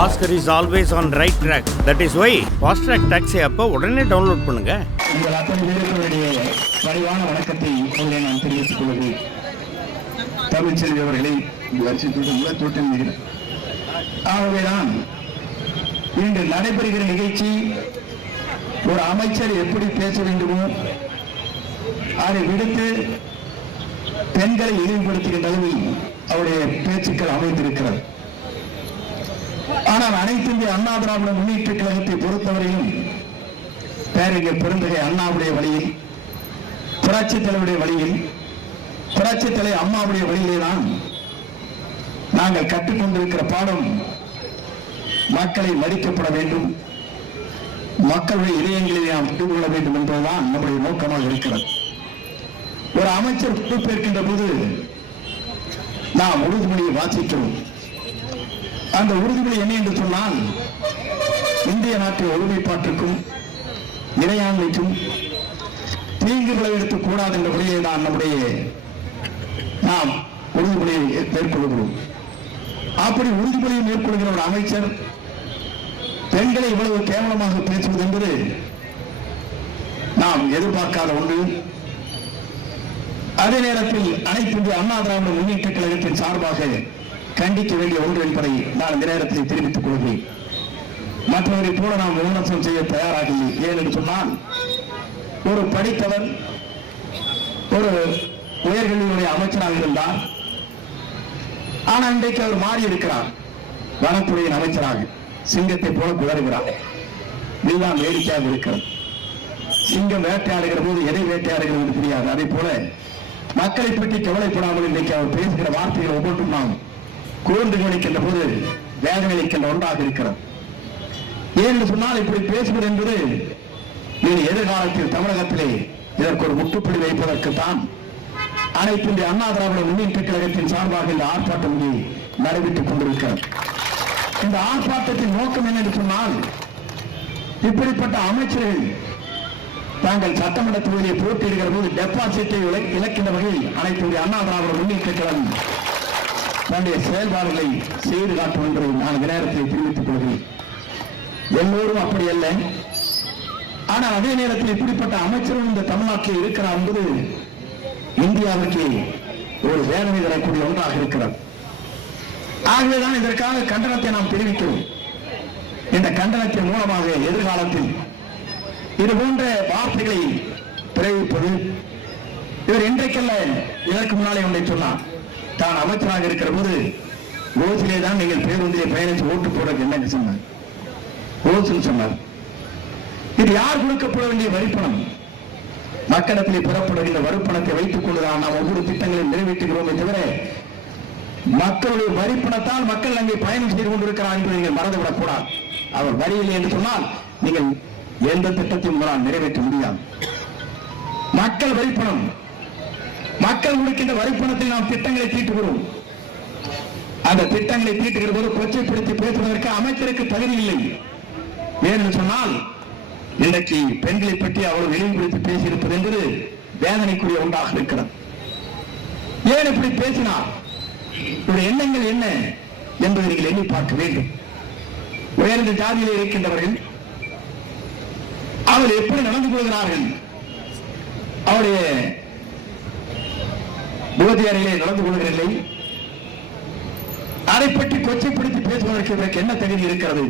Oscar is always on right track. That is why Fast Track Taxi அப்ப உடனே download பண்ணுங்க. உங்கள் அத்தனை பேருடைய பணிவான வணக்கத்தை உங்களை நான் தெரிவித்துக் கொள்கிறேன். தமிழ்ச்செல்வி அவர்களை வருஷத்தோடு ஆகவேதான் இன்று நடைபெறுகிற நிகழ்ச்சி ஒரு அமைச்சர் எப்படி பேச வேண்டுமோ அதை விடுத்து பெண்களை இழிவுபடுத்துகின்ற அளவில் அவருடைய பேச்சுக்கள் அமைந்திருக்கிறது. ஆனால் அனைத்து இந்திய அண்ணா திராவிட முன்னேற்ற கழகத்தை பொறுத்தவரையும் பேரறிஞர் பெருந்தகை அண்ணாவுடைய வழியில், புரட்சித் தலைவருடைய வழியில், புரட்சித் தலைவர் அம்மாவுடைய வழியிலே தான் நாங்கள் கற்றுக்கொண்டிருக்கிற பாடம் மக்களை மதிக்கப்பட வேண்டும், மக்களுடைய இதயங்களை நாம் விட்டுக் கொள்ள வேண்டும் என்பதுதான் நம்முடைய நோக்கமாக இருக்கிறது. ஒரு அமைச்சர் பொறுப்பேற்கின்ற போது நாம் உறுதிமொழியை வாசிக்கிறோம். அந்த உறுதிமொழி என்ன என்று சொன்னால், இந்திய நாட்டின் ஒருமைப்பாட்டிற்கும் இறையாண்மைக்கும் தீங்கு விளைவிடக் கூடாது என்ற முறையை தான் நாம் உறுதிமொழியை மேற்கொள்கிறோம். அப்படி உறுதிமொழியை மேற்கொள்கிற ஒரு அமைச்சர் பெண்களை இவ்வளவு கேவலமாக பேசுவது என்பது நாம் எதிர்பார்க்காத ஒன்று. அதே நேரத்தில் அனைத்து இந்திய அண்ணா திராவிட முன்னேற்ற கழகத்தின் சார்பாக கண்டிக்க வேண்டிய ஒன்று என்பதை நான் இந்த நேரத்தில் தெரிவித்துக் கொள்கிறேன். மற்றவரை போல நாம் விமர்சனம் செய்ய தயாராக இல்லை. ஏனென்று சொன்னால், ஒரு படித்தவர் ஒரு உயர்கல்வியுடைய அமைச்சராக இருந்தார். ஆனால் இன்றைக்கு அவர் மாறி இருக்கிறார், வனத்துறையின் அமைச்சராக சிங்கத்தை போல குளறுகிறார். இதுதான் வேடிக்கையாக இருக்கிறது. சிங்கம் வேட்டையாடுகிற போது எதை வேட்டையாடுகிறது தெரியாது. அதே போல மக்களை பற்றி கவலைப்படாமல் இன்றைக்கு அவர் பேசுகிற வார்த்தைகள் ஒவ்வொன்றும் நாம் கூர்ந்து கவனிக்கின்ற போது வேதனை அளிக்கின்ற ஒன்றாக இருக்கிறது. ஏனென்று சொன்னால், இப்படி பேசுவது என்பது இது எதிர்காலத்தில் தமிழகத்திலே இதற்கு ஒரு முற்றுப்புள்ளி வைப்பதற்குத்தான் அனைத்து இந்திய அண்ணா திராவிட முன்னேற்ற கழகத்தின் சார்பாக இந்த ஆர்ப்பாட்டம் நடைபெற்றுக் கொண்டிருக்கிறது. இந்த ஆர்ப்பாட்டத்தின் நோக்கம் என்னென்று சொன்னால், இப்படிப்பட்ட அமைச்சர்கள் தாங்கள் சட்டமன்ற தொகுதியை போட்டியிடுகிற போது டெபாசிட்டை இழக்கின்ற வகையில் அனைத்து இந்திய அண்ணா திராவிட முன்னேற்ற கழகம் தன்னுடைய செயல்பாடுகளை செய்து காட்டும் என்று நான் இந்த நேரத்தில் தெரிவித்துக் கொள்கிறேன். எல்லோரும் அப்படி அல்ல. ஆனால் அதே நேரத்தில் இப்படிப்பட்ட அமைச்சரும் இந்த தமிழ்நாட்டில் இருக்கிறார் என்பது இந்தியாவிற்கு ஒரு வேதனை தரக்கூடிய ஒன்றாக இருக்கிறது. ஆகவேதான் இதற்காக கண்டனத்தை நாம் தெரிவிக்கிறோம். இந்த கண்டனத்தின் மூலமாக எதிர்காலத்தில் இது போன்ற வார்த்தைகளை பிரயோகிப்பது, இவர் இன்றைக்கல்ல இதற்கு முன்னாலே ஒன்றை சொன்னார். தான் அமைச்சராக இருக்கிற போது ஓசிலே தான் நீங்கள் பேருந்திலே பயணித்து ஓட்டு போடுறது என்ன சொன்னார். ஓசுன்னு சொன்னார். இது யார் கொடுக்கப்பட வேண்டிய வரிப்பணம்? மக்களிடத்திலே பெறப்படுகின்ற வரிப்பணத்தை வைத்துக் கொண்டுதான் நாம் ஒவ்வொரு திட்டங்களையும் நிறைவேற்றுகிறோமே தவிர, மக்களுடைய வரிப்பணத்தால் மக்கள் அங்கே பயணம் செய்து கொண்டிருக்கிறார் என்று நீங்கள் மறந்துவிடக் கூடாது. அவர் வரியில்லை என்று சொன்னால் நீங்கள் எந்த திட்டத்தையும் உங்களால் நிறைவேற்ற முடியாது. மக்கள் வரிப்பணம், மக்கள் முடிக்கின்ற வரிப்பணத்தில் நாம் திட்டங்களை தீட்டுகிறோம். அந்த திட்டங்களை தீட்டுகிற போது கொச்சைப்படுத்தி பேசுவதற்கு அமைச்சருக்கு தகுதி இல்லை. ஏனென்று சொன்னால், இன்றைக்கு பெண்களை பற்றி அவ்வளவு இழிவுபடுத்தி பேசியிருப்பது என்பது வேதனைக்குரிய ஒன்றாக இருக்கிறது. ஏன் இப்படி பேசினார்? இவருடைய எண்ணங்கள் என்ன என்பதை நீங்கள் எண்ணி பார்க்க வேண்டும். உயர்ந்த ஜாதியில் இருக்கின்றவர்கள் அவர்கள் எப்படி நடந்து கொள்கிறார்கள், அவருடைய போதி அறையிலே நடந்து கொள்கிறீர்கள், அதை பற்றி கொச்சைப்படுத்தி பேசுவதற்கு இதற்கு என்ன தகுதி இருக்கிறது?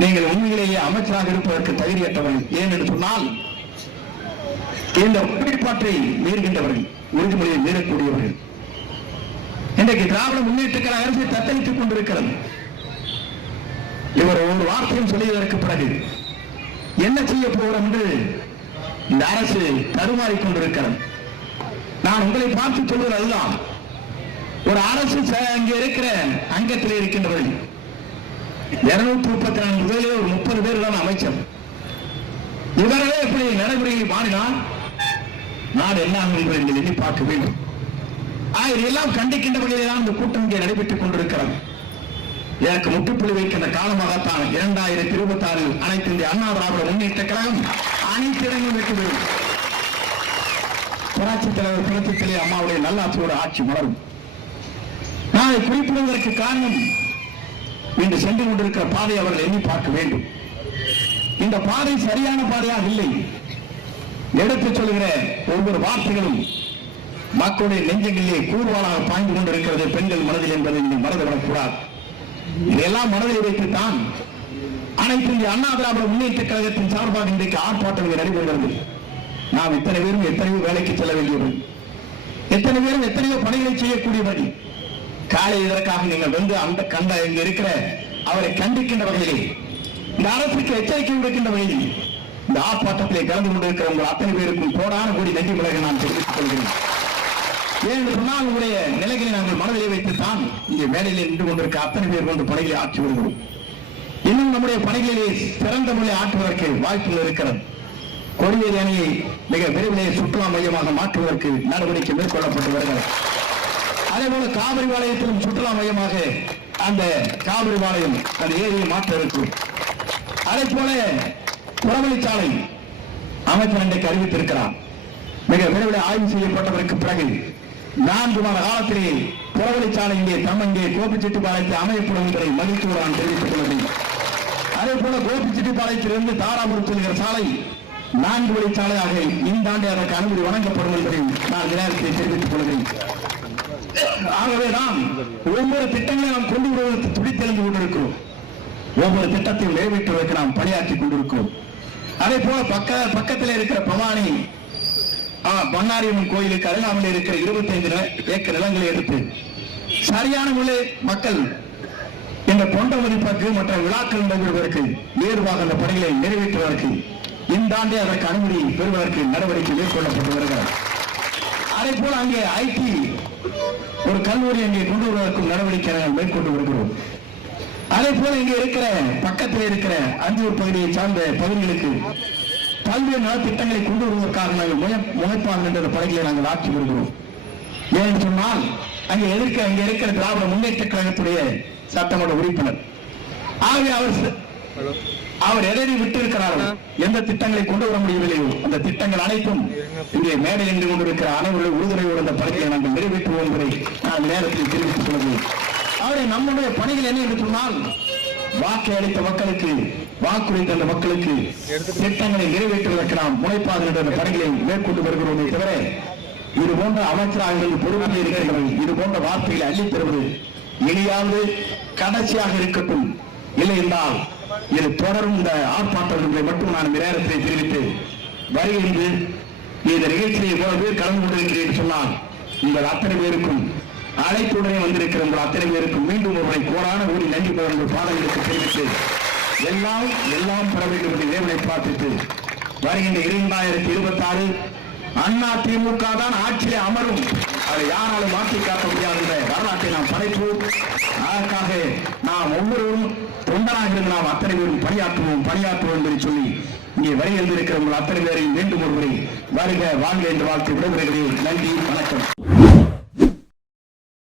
நீங்கள் உண்மையிலேயே அமைச்சராக இருப்பதற்கு தகுதியற்றவர்கள். ஏன் என்று சொன்னால், இந்த உறுதிப்பாட்டை மீறுகின்றவர்கள், உறுதிமொழியை மீறக்கூடியவர்கள். இன்றைக்கு திராவிட முன்னேற்ற கழக அரசை தத்தளித்துக் கொண்டிருக்கிறது. இவர் ஒரு வார்த்தையும் சொல்லியதற்கு பிறகு என்ன செய்ய போகிறோம் என்று இந்த அரசு தடுமாறிக் கொண்டிருக்கிறது. நான் உங்களை பார்த்து சொல்வது அதுதான். ஒரு அரசு அங்கே இருக்கிற அங்கத்தில் இருக்கின்றவர்கள் 234 பேரிலே ஒரு 30 பேர் தான் அமைச்சர். இவர்களே எப்படி நடைமுறையை மாறினால் நாடு எல்லாம் என்பதை நீங்கள் எண்ணி பார்க்க வேண்டும். இதையெல்லாம் கண்டிக்கின்ற வகையிலே தான் இந்த கூட்டம் இங்கே நடைபெற்றுக் கொண்டிருக்கிறது. எனக்கு முற்றுப்புள்ளி வைக்கின்ற காலமாகத்தான் 2026 அனைத்து இந்திய அண்ணா திராவிட முன்னேற்ற கழகம் அனைத்து இடங்களும் வெற்றி பெறும். புரட்சித் தலைவர் புரட்சித் தலைவர் அம்மாவுடைய நல்லாட்சியோட ஆட்சி மலரும். நான் குறிப்பிடுவதற்கு காரணம், இன்று சென்று கொண்டிருக்கிற பாதை அவர்கள் எண்ணி பார்க்க வேண்டும். இந்த பாதை சரியான பாதையாக இல்லை. எடுத்துச் சொல்கிற ஒவ்வொரு வார்த்தைகளும் மக்களுடைய நெஞ்சங்களிலே கூர்வாளாக பாய்ந்து கொண்டிருக்கிறது பெண்கள் மனதில் என்பதை நீங்கள் மறந்துவிடக்கூடாது. இதையெல்லாம் மனதில் வைத்துத்தான் அனைத்து இந்திய அண்ணா திராவிட முன்னேற்ற கழகத்தின் சார்பாக இன்றைக்கு ஆர்ப்பாட்டம் நடைபெறுகிறது. நாம் இத்தனை பேரும் எத்தனையோ வேலைக்கு செல்ல வேண்டியவர்கள், எத்தனை பேரும் எத்தனையோ பணிகளை செய்யக்கூடியவர்கள். காலை இதற்காக நீங்கள் வந்து அந்த கண்ட இங்க இருக்கிற அவரை கண்டிக்கின்ற வகையிலே, இந்த அரசுக்கு எச்சரிக்கை விடுக்கின்ற வகையில் இந்த ஆர்ப்பாட்டத்திலே கலந்து கொண்டிருக்கிற உங்கள் அத்தனை பேருக்கும் கோடான கோடி நன்றி முறையை நான் தெரிவித்துக் கொள்கிறேன். ஏனென்று சொன்னால் உங்களுடைய நிலைகளை நாங்கள் மனதிலே வைத்துத்தான் இங்கே மேடையில் நின்று கொண்டிருக்க அத்தனை பேர் கொண்டு பணிகளை ஆற்றி வருகிறோம். இன்னும் நம்முடைய பணிகளிலே சிறந்த முறையை ஆற்றுவதற்கு வாய்ப்புகள் இருக்கிறது. கொடிவேரி அணையை மிக விரைவிலே சுற்றுலா மையமாக மாற்றுவதற்கு நடவடிக்கை மேற்கொள்ளப்பட்டு வருகிறது. அதே போல காவிரி வாளையத்திலும் சுற்றுலா மையமாக அந்த காவிரி வாளையம் அந்த ஏரியை மாற்ற இருக்கும். அதே போல புறவழிச்சாலை அமைச்சர் இன்றைக்கு அறிவித்திருக்கிறார். மிக விரைவில் ஆய்வு செய்யப்பட்டதற்கு பிறகு 4 மாத காலத்திலே புறவழிச்சாலை இங்கே தம்மங்கே கோபிச்செட்டிப்பாளையத்தில் அமையப்படும் என்பதை மகிழ்ச்சியோடு நான் தெரிவித்துக் கொள்கிறேன். அதே போல கோபிச்செட்டிப்பாளையத்திலிருந்து தாராபுரம் செல்கிற சாலை 4 வழிச்சாலையாக இந்த ஆண்டு அதற்கு அனுமதி வழங்கப்படும் என்பதை நான் நேரத்தை தெரிவித்துக் கொள்கிறேன். ஆகவேதான் ஒவ்வொரு திட்டங்களையும் நாம் கொண்டு வருவதற்கு துடித்தெழுந்து கொண்டிருக்கிறோம். ஒவ்வொரு திட்டத்தையும் நிறைவேற்றுவதற்கு நாம் பணியாற்றிக் கொண்டிருக்கிறோம். அதே போல பக்கத்தில் இருக்கிற பவானி பண்ணாரியம்மன் கோயிலுக்கு அருகாமையில் இருக்கிற 25 ஏக்கர் நிலங்களை எடுத்து சரியான முறையில் மக்கள் இந்த பொண்ட மதிப்பதற்கு மற்ற விழாக்கள் நடைபெறுவதற்கு ஏதுவாக அந்த பணிகளை நிறைவேற்றுவதற்கு இந்த ஆண்டே அதற்கு அனுமதி பெறுவதற்கு நடவடிக்கை மேற்கொள்ளப்பட்டு வருகிறது. அதே போல அங்கே ஐடி ஒரு கல்லூரி அங்கே கொண்டு வருவதற்கும் நடவடிக்கை நாங்கள் மேற்கொண்டு வருகிறோம். அதே போல இங்கே இருக்கிற பக்கத்தில் இருக்கிற அஞ்சூர் பகுதியை சார்ந்த பகுதிகளுக்கு பல்வேறு நலத்திட்டங்களை கொண்டு வருவதற்காக நாங்கள் முனைப்பாக என்ற பணிகளை நாங்கள் ஆற்றி வருகிறோம். ஏன்னு சொன்னால் அங்கே இருக்கிற திராவிட முன்னேற்ற கழகத்துடைய சட்டமன்ற உறுப்பினர் ஆகவே அவர் எதை விட்டிருக்கிறார்கள், எந்த திட்டங்களை கொண்டு வர முடியவில்லையோ அந்த திட்டங்கள் அனைத்தும் இங்கே மேடை நின்று கொண்டிருக்கிற அனைவருடைய உறுதுணையோடு அந்த பணிகளை நாங்கள் நிறைவேற்றுவோம் என்பதை நான் நேரத்தில் தெரிவித்துக் கொள்கிறேன். அவரை நம்முடைய பணிகள் என்ன என்று சொன்னால் வாக்கை அளித்த மக்களுக்கு வாக்குறுதி அந்த மக்களுக்கு திட்டங்களை நிறைவேற்றுவதற்கு நாம் முனைப்பாக என்ற பணிகளை மேற்கொண்டு வருகிறோமே தவிர இது போன்ற அமைச்சராக பொறுப்பில் இருக்கிறவர்கள் இது போன்ற வார்த்தைகளை அள்ளித் தருவது இனியாவது கடைசியாக இருக்கட்டும். இல்லை என்றால் இது தொடரும் இந்த ஆர்ப்பாட்டங்களை மட்டும் நான் நேரத்தை தெரிவித்து வருகின்ற இந்த நிகழ்ச்சியை இவ்வளவு பேர் கலந்து கொண்டிருக்கிறேன் சொன்னால் உங்கள் அத்தனை பேருக்கும் அழைப்புடனே வந்திருக்கிற உங்கள் அத்தனை பேருக்கும் மீண்டும் ஒருவரை கோடான ஊடி நன்றி உங்கள் பாடல்களுக்கு தெரிவித்து எல்லாம் பெற வேண்டும் என்று இறைவனை பார்த்துட்டு வருகின்ற 2026 அண்ணா திமுக தான் ஆட்சியை அமரும், அதை யாராலும் மாற்றி காட்ட முடியாது என்ற வரலாற்றை நாம் படைப்போம். அதற்காக நாம் ஒவ்வொருவரும் தொண்டராக இருந்து நாம் அத்தனை பேரும் பணியாற்றுவோம் என்று சொல்லி இங்கே வருகின்ற உங்கள் அத்தனை பேரையும் மீண்டும் ஒருவரை வருக வாழ்க என்று வாழ்த்து விடைபெறுகிறேன். நன்றி, வணக்கம்.